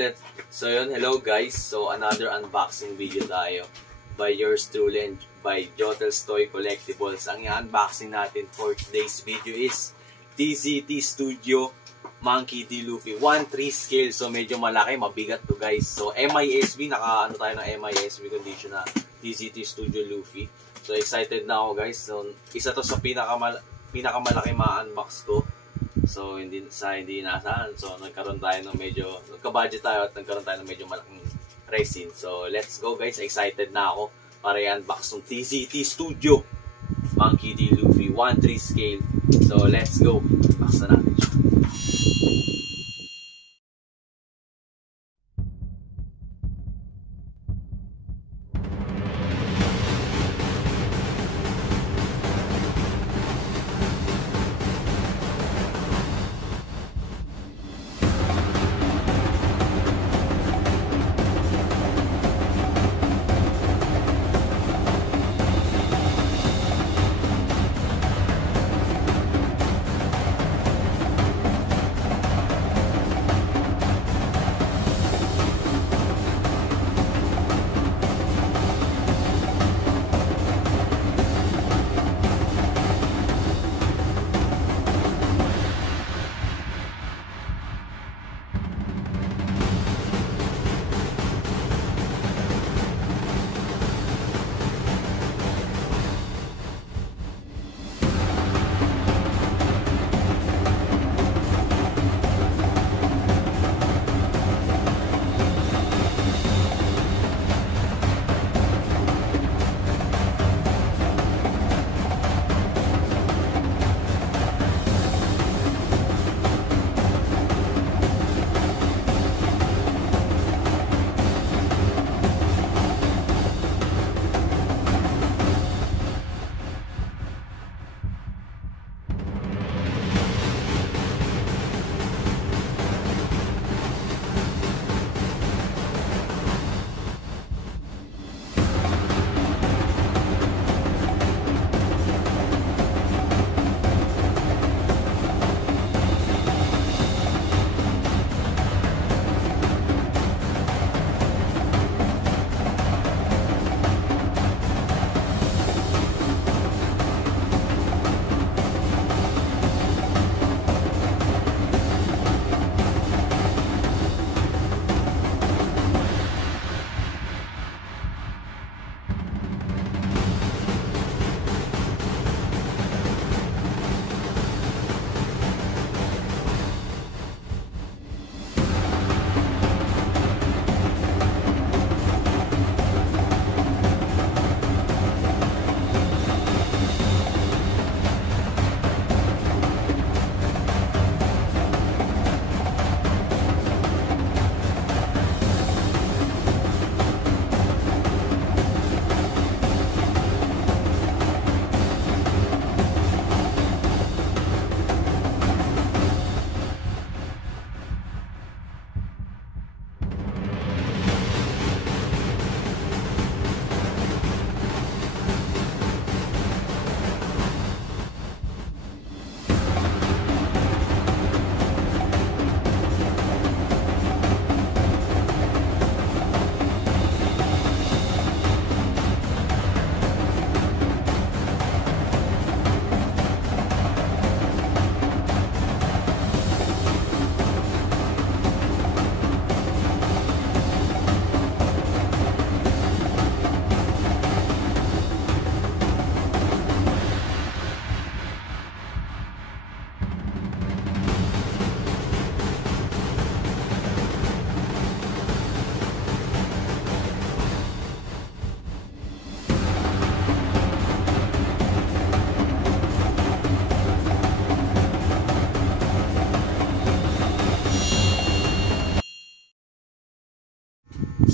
yun, hello guys. So another unboxing video tayo by yours truly and by Jotel's Toy Collectibles. Ang i-unboxing natin for today's video is TZT Studio Monkey D. Luffy 1/3 scale. So medyo malaki, mabigat to guys. So MISB, naka-ano tayo ng MISB condition na TZT Studio Luffy. So excited na ako guys. So isa to sa pinakamalaki ma-unbox ko. So hindi inaasahan. So nagkaroon tayo ng medyo, nagka-budget tayo at nagkaroon tayo ng medyo malaking resin. So let's go guys, excited na ako para i-unbox ng TZT Studio Monkey D. Luffy 1/3 scale. So let's go, unbox na natin siya.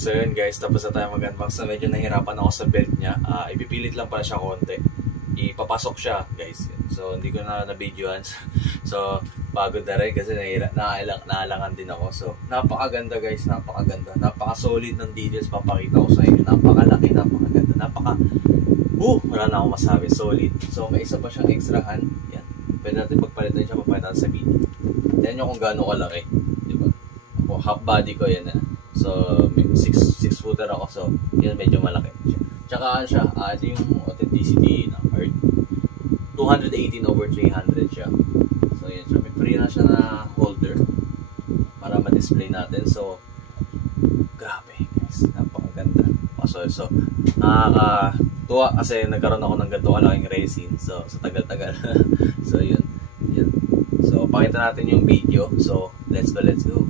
So yun guys, tapos na tayo mag-unbox. Na medyo nahirapan ako sa belt niya. Ipipilit lang pala siya konti. Ipapasok siya guys. So hindi ko na na-videoan. So pagod na rin kasi naalangan din ako. So napakaganda guys, napakaganda. Napaka-solid ng details papakita ko sa inyo. Napakalaki, napakaganda. Wala na akong masabi. Solid. So may isa pa siyang extrahan. Yan. Pwede natin pagpalitan siya, papakita sa video. Yan yung kung gaano kalaki. Diba? half body ko yan. So, 6 footer ako. So, yun medyo malaki siya. Tsaka ano siya, ito yung authenticity ng card. 218/300 siya. So, yun siya. May free na siya na holder para ma-display natin. So, grabe guys. Napakaganda. So, nakakatuwa kasi nagkaroon ako ng ganito kalaking resin. So, sa tagal-tagal. So, yun. So, pakita natin yung video. So, let's go.